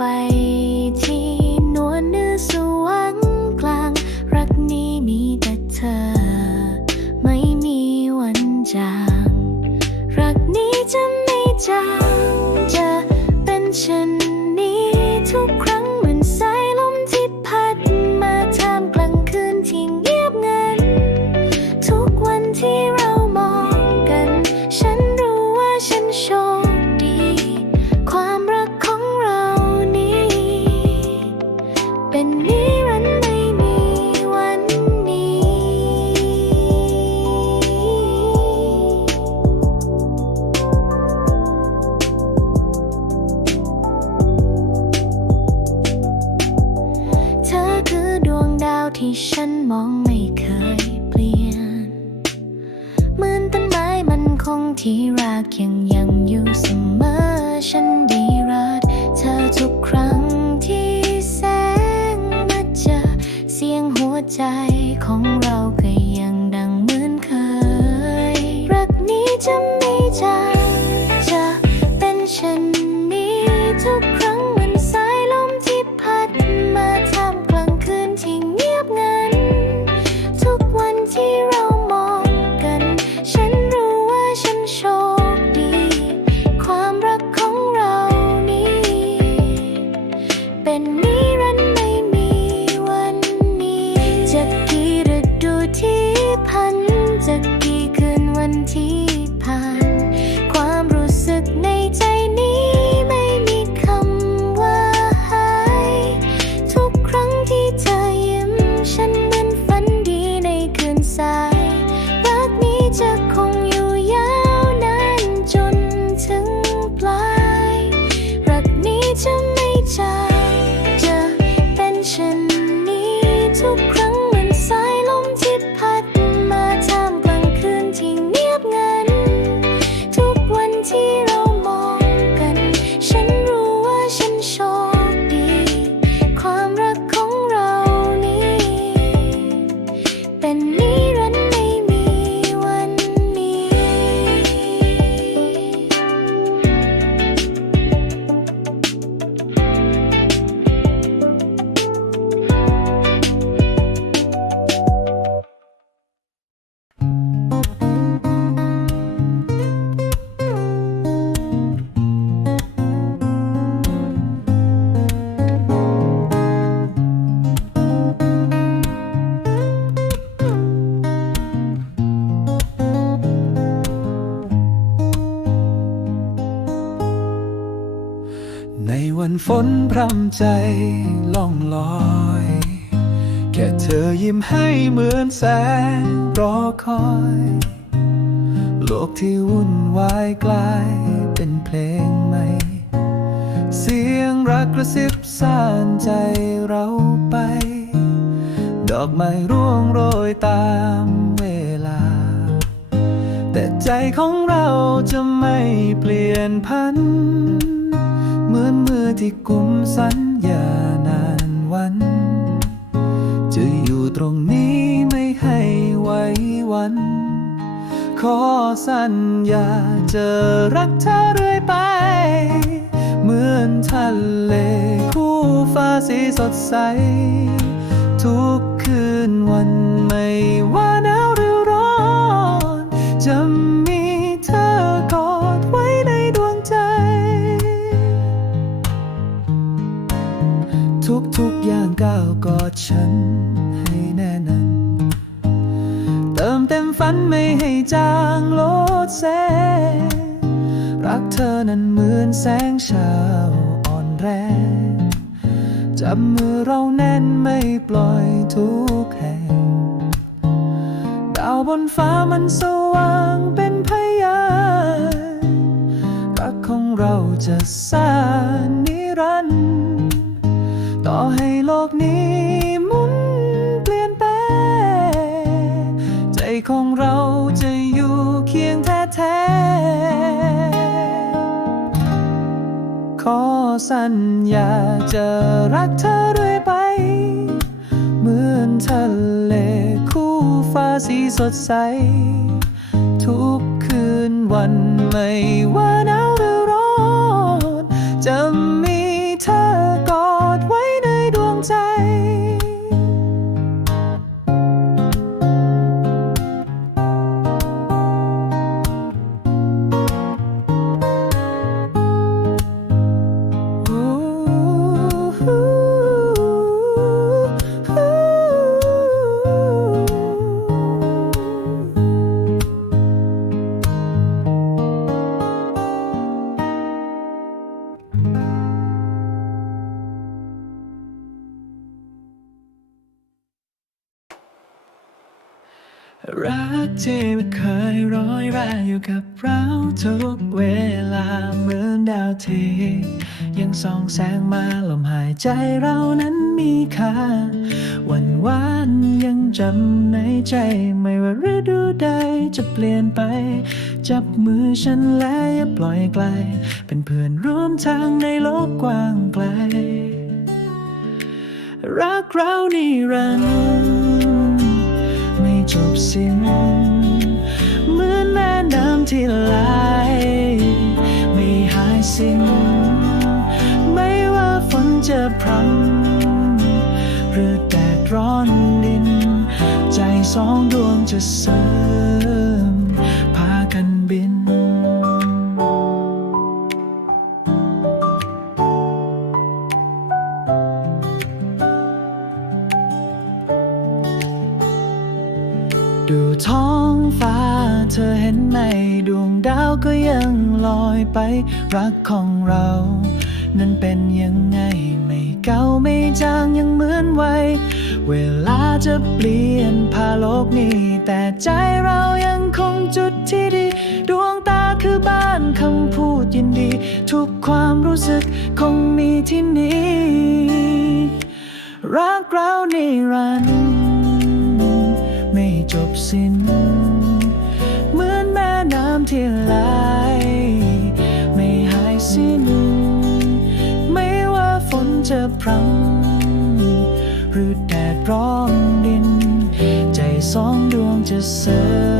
怀疑 ในวันฝนพรำใจล่องลอย แค่เธอยิ้มให้เหมือนแสงรอคอย โลกที่วุ่นวายกลายเป็นเพลงใหม่ เสียงรักกระซิบสานใจเราไป ดอกไม้ร่วงโรยตามเวลา แต่ใจของเราจะไม่เปลี่ยนพัน กุมสัญญานานวัน จะอยู่ตรงนี้ไม่ให้ไว้วัน ขอสัญญาจะรักเธอเรื่อยไป เหมือนทะเลคู่ฟ้าสีสดใส ทุกคืนวัน ย่างก้าวกอดฉันให้แน่นันเติมเต็มฝันไม่ให้จางโลดแสง รักเธอนั้นเหมือนแสงเช้าอ่อนแรงจับมือเราแน่นไม่ปล่อยทุกแห่ง ดาวบนฟ้ามันสว่างเป็นพยานรักของเราจะสานนิรันดร์ ต่อให้โลกนี้มุนเปลี่ยนแปลงใจของเราจะอยู่เคียงแท้ๆขอสัญญาจะรักเธอเรื่อยไป เหมือนทะเลคู่ฟ้าสีสดใส ทุกคืนวันไม่ว่า บเราทุกเวลาเหมือนดาวเทียังส่องแสงมาลมหายใจเรานั้นมีค่า วันวานยังจำในใจ ไม่ว่าฤดูใดจะเปลี่ยนไป จับมือฉันและอย่าปล่อยไกล เป็นเพื่อนร่วมทางในโลกกว้างไกล รักเรานิรันดร์ไม่จบสิ้น ไหลไม่หายสิ้น ไม่ว่าฝนจะพรำหรือแดดร้อนดิน ใจสองดวงจะเสริ ก็ยังลอยไป รักของเรา นั้นเป็นยังไง ไม่เก่าไม่จางยังเหมือนไวเวลาจะเปลี่ยนพาโลกนี้ แต่ใจเรายังคงจุดที่ดี ดวงตาคือบ้านคำพูดยินดี ทุกความรู้สึกคงมีที่นี่รักเรานิรัน ด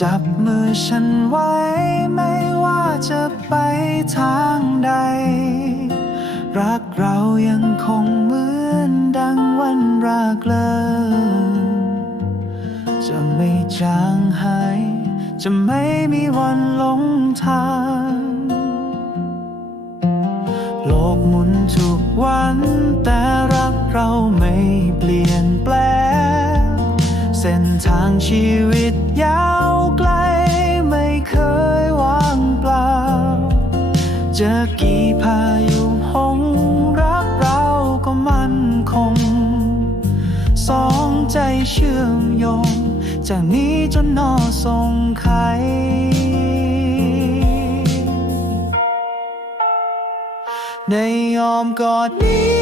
จับมือฉันไว้ ไม่ว่าจะไปทางใด รักเรายังคงเหมือนดังวันแรากเริ่มจะไม่จางหาย จะไม่มีวันหลงทาง โลกหมุนทุกวัน แต่รักเราไม่เปลี่ยน ทางชีวิตยาวไกลไม่เคยวางเปล่าจะกี่พายุหงรักเราก็มั่นคง สองใจเชื่อมโยง จากนี้จนนอทรงไขในยอมกอดนี้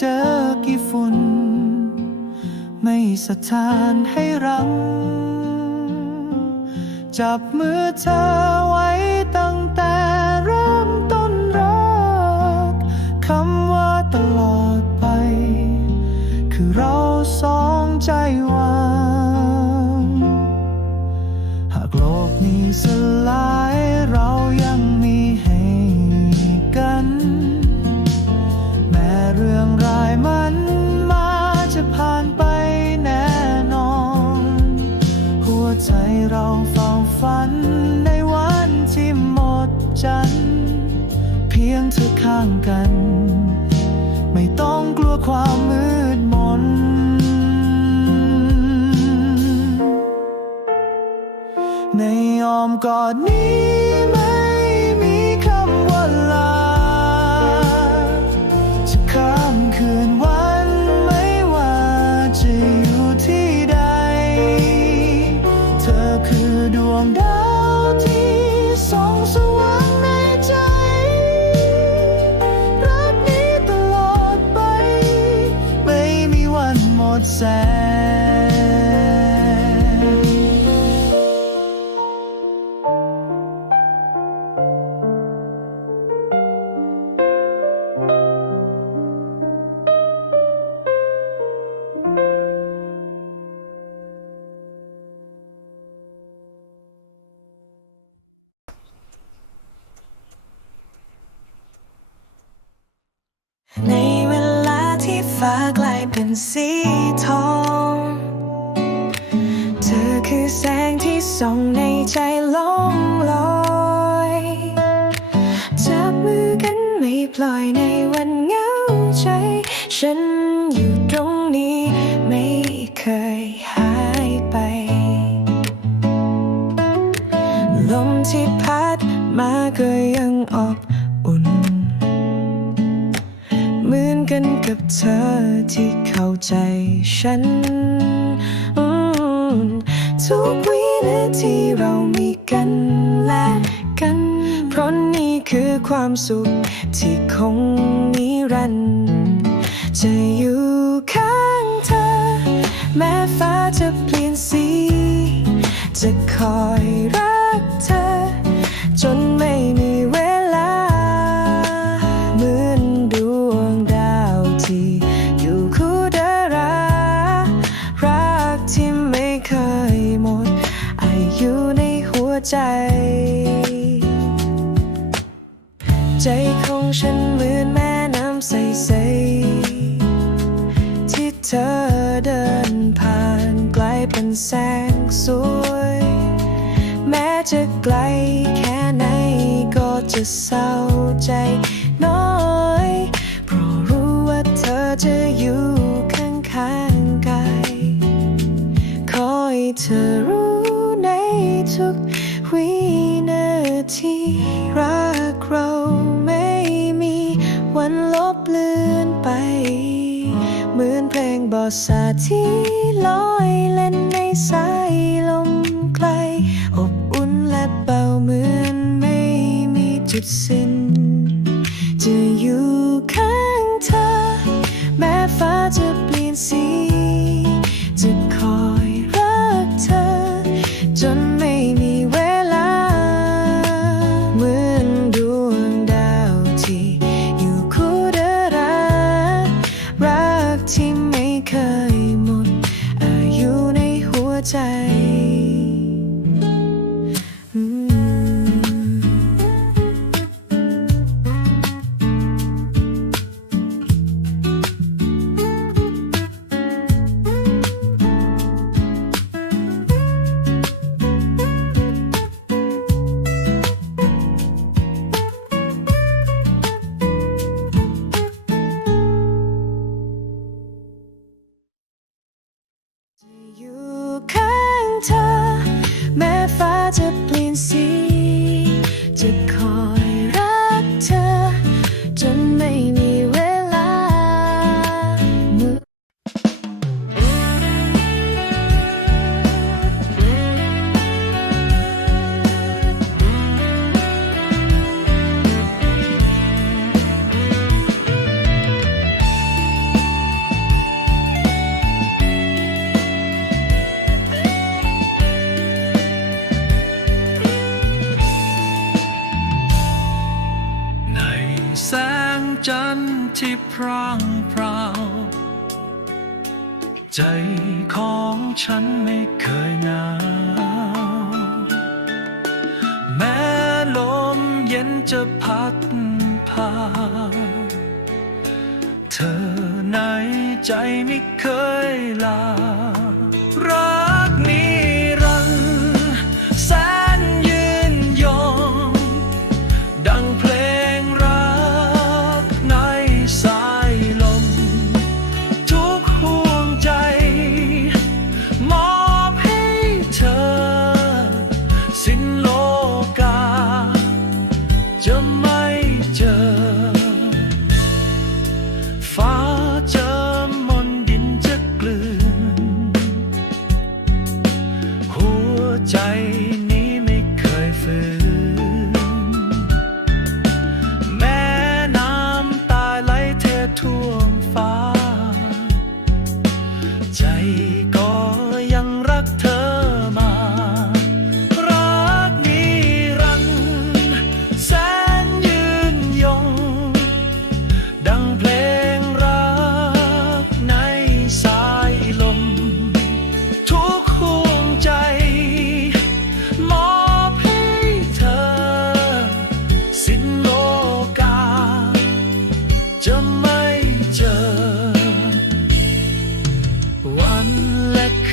เจอกี่ฝุ่น ไม่สะท้านให้รัง จับมือเธอไว้ต need. สีทอง เธอคือแสงที่ส่องในใจลงลอยจับมือกันไม่ปล่อยในวันเหงาใจ ฉันอยู่ตรงนี้ไม่เคยหายไป ลมที่พัดมาก็ยังอบ กับเธอที่เข้าใจฉัน ทุกวินาทีเรามีกันและกัน เพราะนี่คือความสุขที่คงนิรันจะอยู่ข้างเธอ แม้ฟ้าจะเปลี่ยนสี จะคอยรัก สาที่ลอยเล่นในสายลมไกล อบอุ่นและเบาเหมือนไม่มีจุดสิ้นจะอยู่ จะเปลี่ยนสี จันทร์ที่พร่างพราว ใจของฉันไม่เคยหนาวแม้ลมเย็นจะพัดพา เธอในใจไม่เคยลารั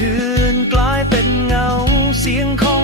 คืนกลายเป็นเงาเสียงของ